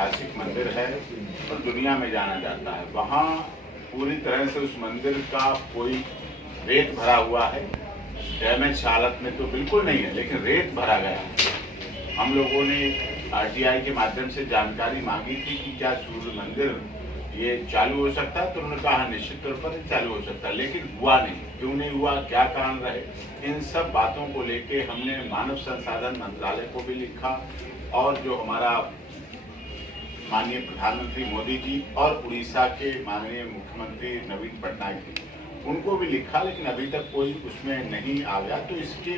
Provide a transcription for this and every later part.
ऐतिहासिक मंदिर है और दुनिया में जाना जाता है। वहाँ पूरी तरह से उस मंदिर का कोई रेत भरा हुआ है, डैमेज हालत में तो बिल्कुल नहीं है, लेकिन रेत भरा गया है। हम लोगों ने आरटीआई के माध्यम से जानकारी मांगी थी कि क्या सूर्य मंदिर ये चालू हो सकता है, तो उन्होंने कहा निश्चित तौर पर चालू हो सकता है, लेकिन हुआ नहीं। क्यों नहीं हुआ, क्या कारण रहे, इन सब बातों को लेके हमने मानव संसाधन मंत्रालय को भी लिखा और जो हमारा माननीय प्रधानमंत्री मोदी जी और उड़ीसा के माननीय मुख्यमंत्री नवीन पटनायक जी, उनको भी लिखा, लेकिन अभी तक कोई उसमें नहीं आ गया। तो इसके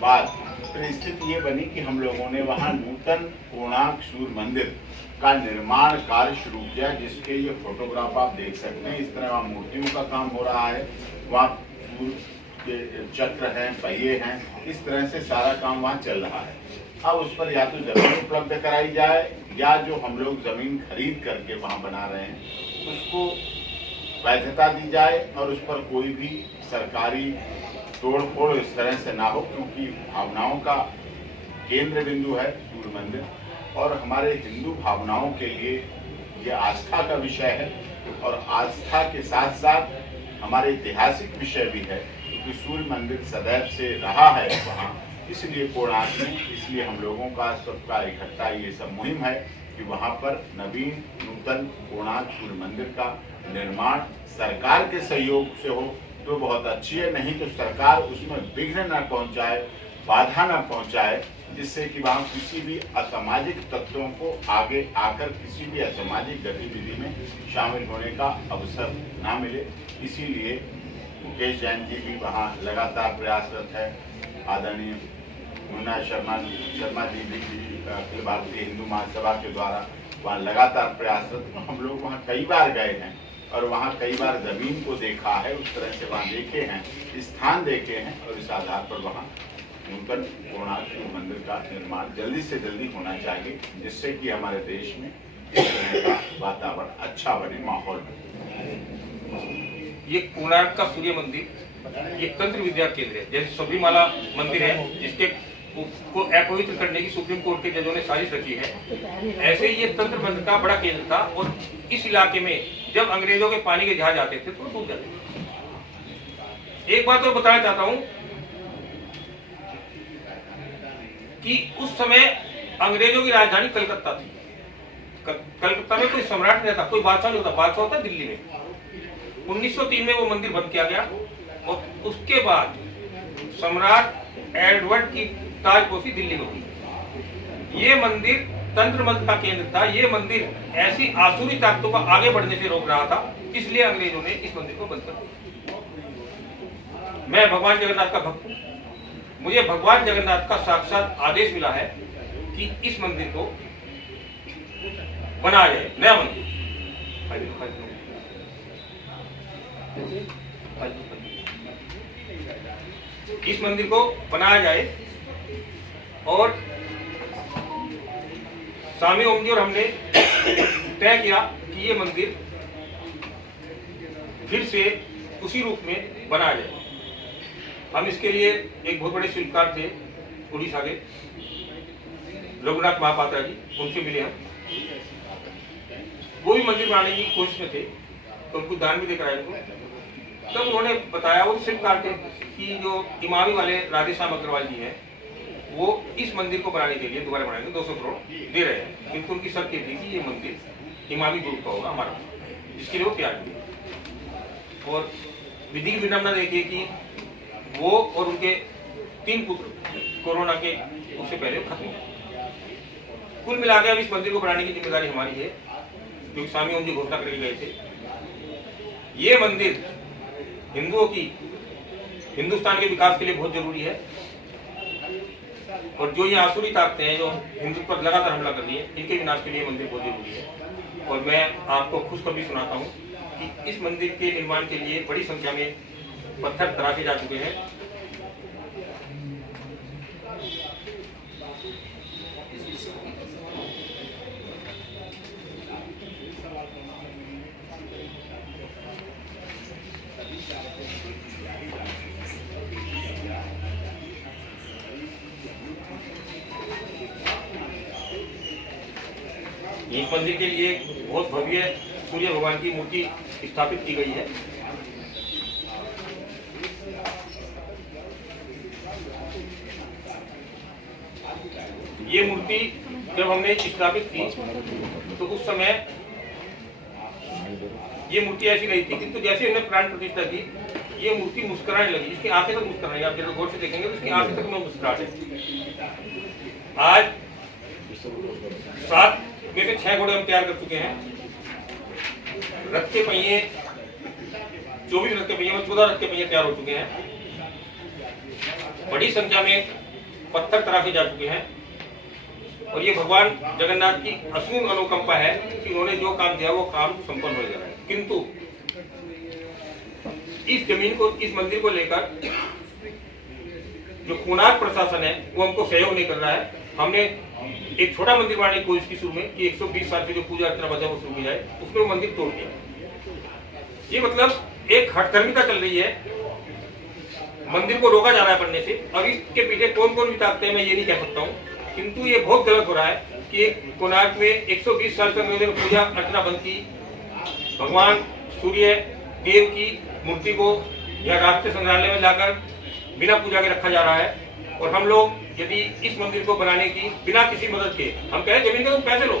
बाद फिर स्थिति ये बनी कि हम लोगों ने वहाँ नूतन कोणार्क सूर्य मंदिर का निर्माण कार्य शुरू किया, जिसके ये फोटोग्राफ आप देख सकते हैं। इस तरह वहाँ मूर्तियों का काम हो रहा है, वहाँ सूर्य के चक्र हैं, पहिए हैं, इस तरह से सारा काम वहाँ चल रहा है। अब उस पर या तो जमीन उपलब्ध कराई जाए या जो हम लोग जमीन खरीद करके वहाँ बना रहे हैं उसको वैधता दी जाए और उस पर कोई भी सरकारी तोड़ फोड़ इस तरह से ना हो, क्योंकि भावनाओं का केंद्र बिंदु है सूर्य मंदिर और हमारे हिंदू भावनाओं के लिए ये आस्था का विषय है और आस्था के साथ साथ हमारे ऐतिहासिक विषय भी है, क्योंकि सूर्य मंदिर सदैव से रहा है वहाँ, इसलिए कोणार्क में, इसलिए हम लोगों का सबका इकट्ठा ये सब मुहिम है कि वहाँ पर नवीन नूतन कोणार्क सूर्य मंदिर का निर्माण सरकार के सहयोग से हो तो बहुत अच्छी है, नहीं तो सरकार उसमें विघ्न न पहुंचाए, बाधा न पहुंचाए, जिससे कि वहाँ किसी भी असामाजिक तत्वों को आगे आकर किसी भी असामाजिक गतिविधि में शामिल होने का अवसर ना मिले। इसीलिए मुकेश जैन जी भी वहाँ लगातार प्रयासरत है, आदरणीय मुन्ना शर्मा जी भी अखिल भारतीय हिंदू महासभा के द्वारा वहाँ लगातार प्रयासरत। हम लोग वहाँ कई बार गए हैं और वहाँ कई बार जमीन को देखा है, उस तरह से वहाँ देखे हैं, स्थान देखे हैं और इस आधार पर वहाँ नूतन कोणार्क सूर्य मंदिर का निर्माण जल्दी से जल्दी होना चाहिए, जिससे कि हमारे देश में इस तरह का वातावरण अच्छा बने, माहौल बने। ये कोणार्क का सूर्य मंदिर ये तंत्र विद्या केंद्र है। जैसे सबरीमाला मंदिर है जिसके को अपवित्र करने की सुप्रीम कोर्ट के जजों ने साजिश रची है, ऐसे ही ये तंत्र मंत्र का बड़ा केंद्र था और इस इलाके में जब अंग्रेजों के पानी के जहाज आते थे तो डूब जाते थे। एक बात और बताना चाहता हूं कि उस समय अंग्रेजों की राजधानी कलकत्ता थी। कलकत्ता में कोई सम्राट नहीं था, कोई बादशाह नहीं होता, बादशाह होता दिल्ली में। 1903 में वो मंदिर बंद किया गया और उसके बाद सम्राट एडवर्ड की ताजपोशी दिल्ली में हुई। ये मंदिर तंत्र मंत्र का केंद्र था। ये मंदिर ऐसी आसुरी ताकतों को आगे बढ़ने से रोक रहा था, इसलिए अंग्रेजों ने इस मंदिर को बंद कर दिया। मैं भगवान जगन्नाथ का भक्त हूं। मुझे भगवान जगन्नाथ का साक्षात आदेश मिला है कि इस मंदिर को बनाया जाए, नया मंदिर। इस मंदिर को बनाया जाए और स्वामी ओम जी और हमने तय किया कि ये मंदिर फिर से उसी रूप में बनाया जाए। हम इसके लिए एक बहुत बड़े शिल्पकार थे उड़ीसा के रघुनाथ महापात्रा जी, उनसे मिले हम। वो भी मंदिर बनाने की कोशिश में थे तो उनको दान भी देकर आए थे। तब उन्होंने बताया, वो शिल्पकार थे, कि जो इमामी वाले राधेश्याम अग्रवाल जी हैं वो इस मंदिर को बनाने के लिए दोबारा बनाने के 200 करोड़ दे रहे हैं, किंतु उनकी शर्त ये थी कि ये मंदिर इमामी ग्रुप का होगा हमारा, जिसके लिए वो तैयार किए। और विधि की विडंबना देखिए कि वो और उनके 3 पुत्र कोरोना के उससे पहले खत्म हो। कुल मिलाकर अब इस मंदिर को बनाने की जिम्मेदारी हमारी है, क्योंकि स्वामी ओम जी घोषणा करके गए थे। ये मंदिर हिंदुओं की, हिंदुस्तान के विकास के लिए बहुत जरूरी है और जो ये आसुरी ताकतें हैं जो हिंदुत्व पर लगातार हमला कर रही है, इनके विनाश के लिए मंदिर बहुत जरूरी है। और मैं आपको खुशखबरी सुनाता हूँ कि इस मंदिर के निर्माण के लिए बड़ी संख्या में पत्थर तराशे जा चुके हैं। इस मंदिर के लिए बहुत भव्य सूर्य भगवान की मूर्ति स्थापित की गई है। ये मूर्ति जब हमने स्थापित की तो उस समय ये मूर्ति ऐसी नहीं थी, किंतु जैसे हमने प्राण प्रतिष्ठा की ये मूर्ति मुस्कुराने लगी। इसकी आंखें तक मुस्कुरा रही है, आप जब गौर से देखेंगे तो इसकी आंखें तक में मुस्कुराहट है। आज 7 में से 6 घोड़े हम तैयार कर चुके हैं। रथ के पहिए 24 रथ के पहिए में 14 रथ के पहिए तैयार हो चुके हैं। बड़ी संख्या में पत्थर तराशे जा चुके हैं और ये भगवान जगन्नाथ की असीम अनुकंपा है कि उन्होंने जो काम दिया वो काम संपन्न हो जा रहा है। किंतु इस जमीन को, इस मंदिर को लेकर जो कोणार्क प्रशासन है वो हमको सहयोग नहीं कर रहा है। हमने एक छोटा मंदिर बनाने की कोशिश की शुरू में कि 120 साल से जो पूजा अर्चना बचा वो शुरू की जाए, उसमें वो मंदिर तोड़ दिया। ये मतलब एक हठधर्मिता चल रही है, मंदिर को रोका जा रहा है बनने से। अब इसके पीछे कौन कौन भी ताकते हैं मैं ये नहीं कह सकता हूँ, किंतु ये बहुत गलत हो रहा है कि कोणार्क में 120 साल से पूजा अर्चना बंद की, भगवान सूर्य देव की मूर्ति को यह राष्ट्रीय संग्रहालय में लाकर बिना पूजा के रखा जा रहा है। और हम लोग यदि इस मंदिर को बनाने की बिना किसी मदद के, हम कह रहे जमीन के तुम पैसे लो,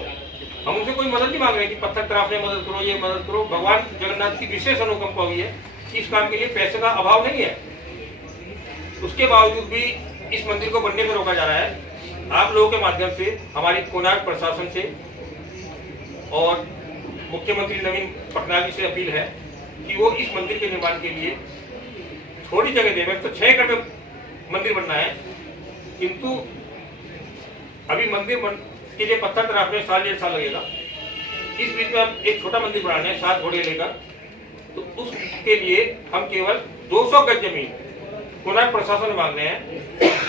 हम उनसे कोई मदद नहीं मांग रहे कि पत्थर तराशने मदद करो, ये मदद करो। भगवान जगन्नाथ की विशेष अनुकंपा हुई है कि इस काम के लिए पैसे का अभाव नहीं है, उसके बावजूद भी इस मंदिर को बनने से रोका जा रहा है। आप लोगों के माध्यम से हमारी कोणार्क प्रशासन से और मुख्यमंत्री नवीन पटनायक जी से अपील है कि वो इस मंदिर के निर्माण के लिए थोड़ी जगह दे। तो 6 एकड़ में मंदिर बनना है, किंतु अभी मंदिर के लिए पत्थर तराशने में 1.5 साल लगेगा। इस बीच में हम एक छोटा मंदिर बनाना है 7 घोड़े लेकर, तो उसके लिए हम केवल 200 गज जमीन कोणार्क प्रशासन में मांग रहे हैं,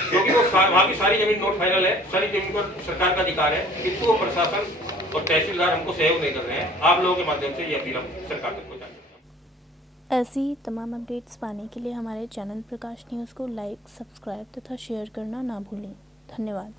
क्योंकि वो वहाँ की सारी जमीन नोट फाइनल है, सारी जमीन पर सरकार का अधिकार है, किंतु वो प्रशासन और तहसीलदार हमको सहयोग नहीं कर रहे हैं। आप लोगों के माध्यम से ये अपील हम सरकार तक पहुँचा सकते हैं। ऐसी तमाम अपडेट्स पाने के लिए हमारे चैनल प्रकाश न्यूज़ को लाइक, सब्सक्राइब तथा शेयर करना ना भूलें। धन्यवाद।